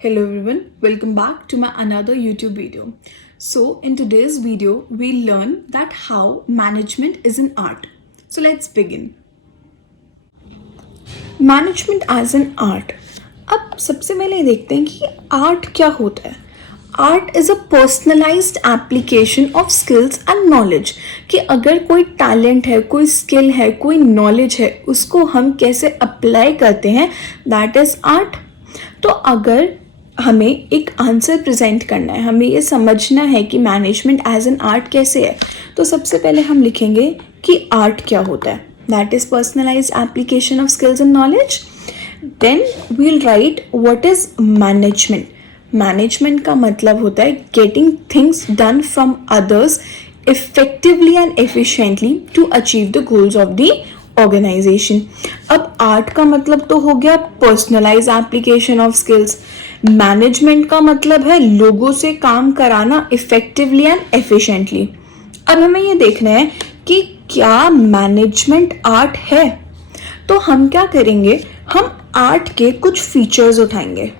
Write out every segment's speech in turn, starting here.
Hello everyone, welcome back to my another YouTube video. So in today's video, we'll learn that how management is an art. So let's begin. Management as an art. अब सबसे पहले देखते हैं कि art क्या होता है. Art is a personalized application of skills and knowledge. कि अगर कोई टैलेंट है, कोई स्किल है, कोई नॉलेज है, उसको हम कैसे अप्लाई करते हैं, दैट इज़ आर्ट. तो अगर हमें एक आंसर प्रेजेंट करना है, हमें ये समझना है कि मैनेजमेंट एज एन आर्ट कैसे है, तो सबसे पहले हम लिखेंगे कि आर्ट क्या होता है. That is personalized application of skills and knowledge. Then we'll write what is management. Management का मतलब होता है getting things done from others effectively and efficiently to achieve the goals of the organization. अब art का मतलब तो हो गया personalize application of skills. Management का मतलब है लोगों से काम कराना इफेक्टिवली एंड एफिशिएंटली. अब हमें ये देखना है कि क्या मैनेजमेंट आर्ट है. तो हम क्या करेंगे, हम आर्ट के कुछ फीचर्स उठाएंगे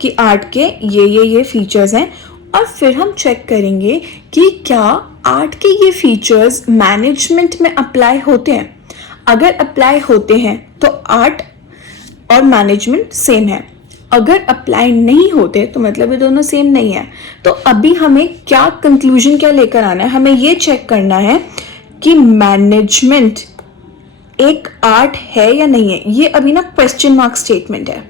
कि आर्ट के ये फीचर्स हैं, और फिर हम चेक करेंगे कि क्या आर्ट के ये फीचर्स मैनेजमेंट में अप्लाई होते हैं. अगर अप्लाई होते हैं तो आर्ट और मैनेजमेंट सेम है. अगर अप्लाई नहीं होते तो मतलब ये दोनों सेम नहीं है. तो अभी हमें क्या कंक्लूजन क्या लेकर आना है, हमें ये चेक करना है कि मैनेजमेंट एक आर्ट है या नहीं है. ये अभी ना क्वेश्चन मार्क स्टेटमेंट है.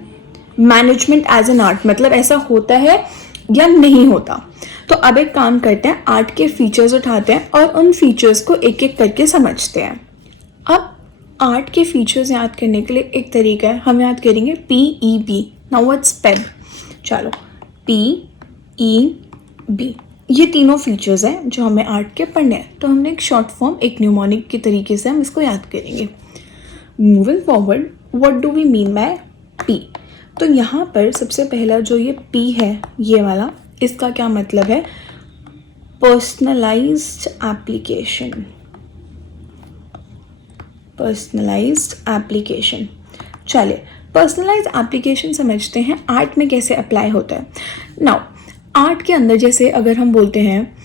मैनेजमेंट एज एन आर्ट मतलब ऐसा होता है या नहीं होता. तो अब एक काम करते हैं, आर्ट के फीचर्स उठाते हैं और उन फीचर्स को एक एक करके समझते हैं. अब आर्ट के फीचर्स याद करने के लिए एक तरीका है, हम याद करेंगे PEB. Now what's Peb. चलो PEB, ये तीनों फीचर्स हैं जो हमें आर्ट के पढ़ने हैं. तो हमने एक शॉर्ट फॉर्म, एक न्यूमोनिक के तरीके से हम इसको याद करेंगे. Moving forward, what do we mean by P. तो यहाँ पर सबसे पहला जो ये P है, ये वाला, इसका क्या मतलब है, पर्सनलाइज्ड एप्लीकेशन. Personalised application. चलिए पर्सनलाइज्ड एप्लीकेशन समझते हैं आर्ट में कैसे अप्लाई होता है. नाउ आर्ट के अंदर जैसे अगर हम बोलते हैं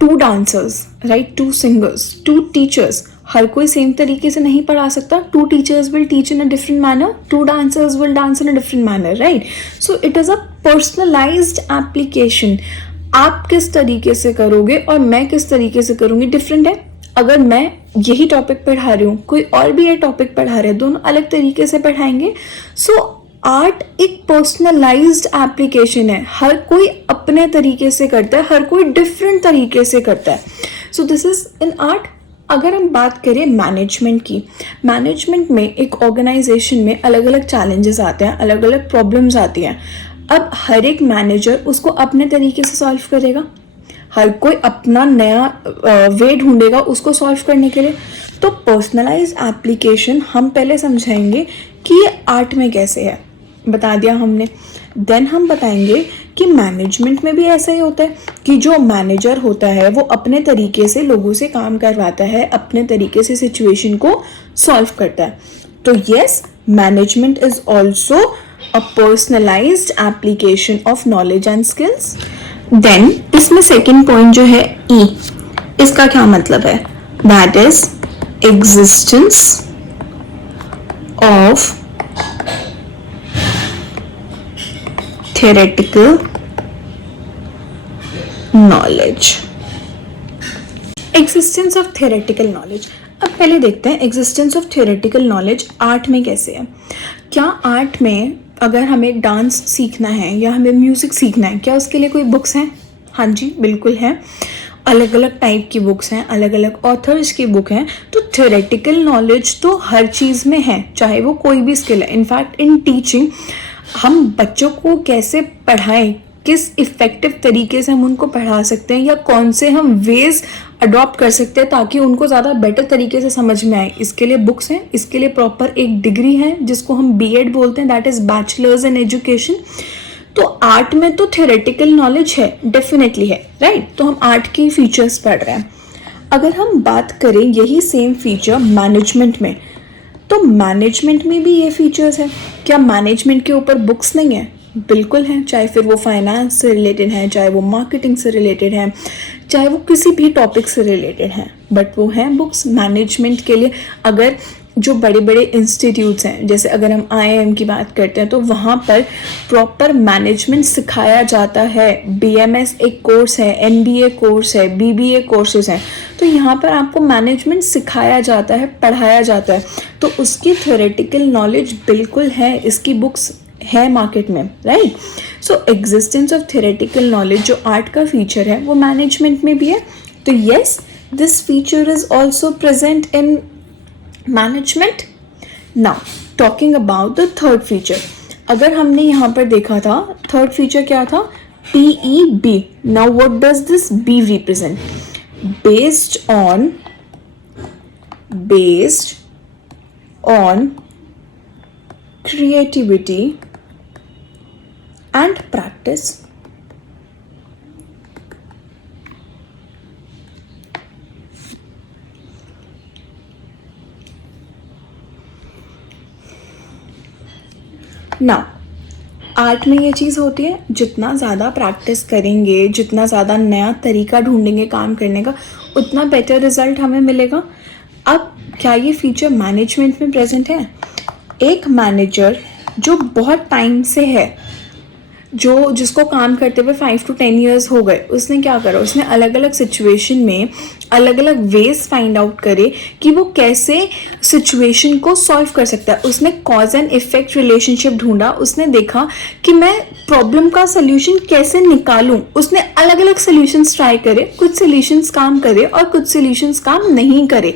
2 डांसर्स, राइट, 2 सिंगर्स, 2 टीचर्स, हर कोई सेम तरीके से नहीं पढ़ा सकता. 2 teachers will teach in a different manner, 2 dancers will dance in a different manner, right. So it is a personalized application. आप किस तरीके से करोगे और मैं किस तरीके से करूँगी डिफरेंट है. अगर मैं यही टॉपिक पढ़ा रही हूँ, कोई और भी ये टॉपिक पढ़ा रहे हैं, दोनों अलग तरीके से पढ़ाएंगे. सो आर्ट एक पर्सनलाइज्ड एप्लीकेशन है. हर कोई अपने तरीके से करता है, हर कोई डिफरेंट तरीके से करता है. So this is in art. अगर हम बात करें मैनेजमेंट की, मैनेजमेंट में एक ऑर्गेनाइजेशन में अलग अलग चैलेंजेस आते हैं, अलग अलग प्रॉब्लम्स आती हैं. अब हर एक मैनेजर उसको अपने तरीके से सॉल्व करेगा, हर कोई अपना नया वे ढूंढेगा उसको सॉल्व करने के लिए. तो पर्सनलाइज एप्लीकेशन हम पहले समझाएंगे कि ये आर्ट में कैसे है, बता दिया हमने. देन हम बताएंगे कि मैनेजमेंट में भी ऐसा ही होता है कि जो मैनेजर होता है वो अपने तरीके से लोगों से काम करवाता है, अपने तरीके से सिचुएशन को सॉल्व करता है. तो yes, management is also a personalized application of knowledge and skills. Then इसमें सेकेंड पॉइंट जो है E, इसका क्या मतलब है, दैट इज existence of theoretical knowledge. Existence of theoretical knowledge. अब पहले देखते हैं existence of theoretical knowledge art में कैसे है. क्या आर्ट में अगर हमें डांस सीखना है या हमें म्यूज़िक सीखना है, क्या उसके लिए कोई बुक्स हैं. हाँ जी, बिल्कुल है. अलग अलग टाइप की बुक्स हैं, अलग अलग ऑथर्स की बुक हैं. तो थियोरेटिकल नॉलेज तो हर चीज़ में है, चाहे वो कोई भी स्किल है. इनफैक्ट इन टीचिंग हम बच्चों को कैसे पढ़ाएं, किस इफ़ेक्टिव तरीके से हम उनको पढ़ा सकते हैं, या कौन से हम वेज अडॉप्ट कर सकते हैं ताकि उनको ज़्यादा बेटर तरीके से समझ में आए, इसके लिए बुक्स हैं. इसके लिए प्रॉपर एक डिग्री है जिसको हम B.Ed बोलते हैं, that is bachelors in education. तो आर्ट में तो थियोरेटिकल नॉलेज है, डेफिनेटली है, राइट. तो हम आर्ट की फीचर्स पढ़ रहे हैं. अगर हम बात करें यही सेम फीचर मैनेजमेंट में, तो मैनेजमेंट में भी ये फीचर्स है. क्या मैनेजमेंट के ऊपर बुक्स नहीं है, बिल्कुल हैं, चाहे फिर वो फाइनेंस से रिलेटेड हैं, चाहे वो मार्केटिंग से रिलेटेड हैं, चाहे वो किसी भी टॉपिक से रिलेटेड हैं, बट वो हैं बुक्स मैनेजमेंट के लिए। अगर जो बड़े बड़े इंस्टीट्यूट्स हैं, जैसे अगर हम IIM की बात करते हैं, तो वहाँ पर प्रॉपर मैनेजमेंट सिखाया जाता है। BMS एक कोर्स है, MBA कोर्स है, BBA कोर्सेज हैं, तो यहाँ पर आपको मैनेजमेंट सिखाया जाता है, पढ़ाया जाता है, तो उसकी थ्योरेटिकल नॉलेज बिल्कुल है, इसकी बुक्स है मार्केट में, right. So existence of theoretical knowledge जो आर्ट का फीचर है वो मैनेजमेंट में भी है। तो yes, this feature is also present in management. Now talking about the third feature, अगर हमने यहाँ पर देखा था थर्ड फीचर क्या था, PEB। Now what does this B represent? based on creativity and practice. Now, art में ये चीज़ होती है, जितना ज़्यादा प्रैक्टिस करेंगे, जितना ज़्यादा नया तरीका ढूंढेंगे काम करने का, उतना बेटर रिजल्ट हमें मिलेगा। अब क्या ये फीचर मैनेजमेंट में प्रेजेंट है? एक मैनेजर जो बहुत टाइम से है, जिसको काम करते हुए 5 to 10 ईयर्स हो गए, उसने क्या करा, उसने अलग अलग सिचुएशन में अलग अलग वेज फाइंड आउट करे कि वो कैसे सिचुएशन को सॉल्व कर सकता है। उसने कॉज एंड इफेक्ट रिलेशनशिप ढूंढा, उसने देखा कि मैं प्रॉब्लम का सोल्यूशन कैसे निकालूं। उसने अलग अलग सोल्यूशंस ट्राई करे, कुछ सोल्यूशंस काम करे और कुछ सोल्यूशंस काम नहीं करे,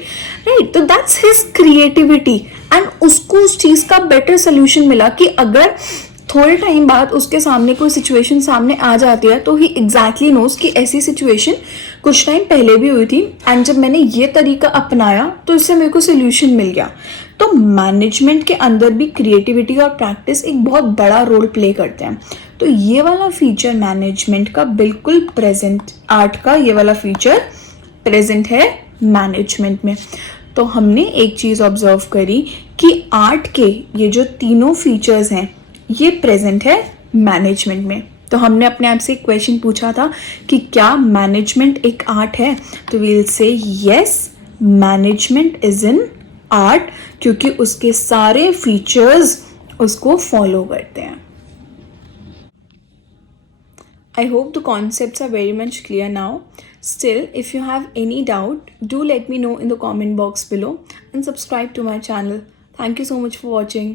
राइट। तो दैट्स हिज क्रिएटिविटी, एंड उसको उस चीज़ का बेटर सोल्यूशन मिला कि अगर थोड़े टाइम बाद उसके सामने कोई सिचुएशन सामने आ जाती है तो ही एग्जैक्टली नोज कि ऐसी सिचुएशन कुछ टाइम पहले भी हुई थी, एंड जब मैंने ये तरीका अपनाया तो इससे मेरे को सोल्यूशन मिल गया। तो मैनेजमेंट के अंदर भी क्रिएटिविटी और प्रैक्टिस एक बहुत बड़ा रोल प्ले करते हैं। तो ये वाला फीचर मैनेजमेंट का बिल्कुल प्रेजेंट, आर्ट का ये वाला फीचर प्रेजेंट है मैनेजमेंट में। तो हमने एक चीज़ ऑब्जर्व करी कि आर्ट के ये जो तीनों फीचर्स हैं ये प्रेजेंट है मैनेजमेंट में। तो हमने अपने आप से एक क्वेश्चन पूछा था कि क्या मैनेजमेंट एक आर्ट है? तो we will say yes, management is in art, क्योंकि उसके सारे फीचर्स उसको फॉलो करते हैं। I hope the concepts are very much clear now. Still, if you have any doubt, do let me know in the comment box below and subscribe to my channel. Thank you so much for watching.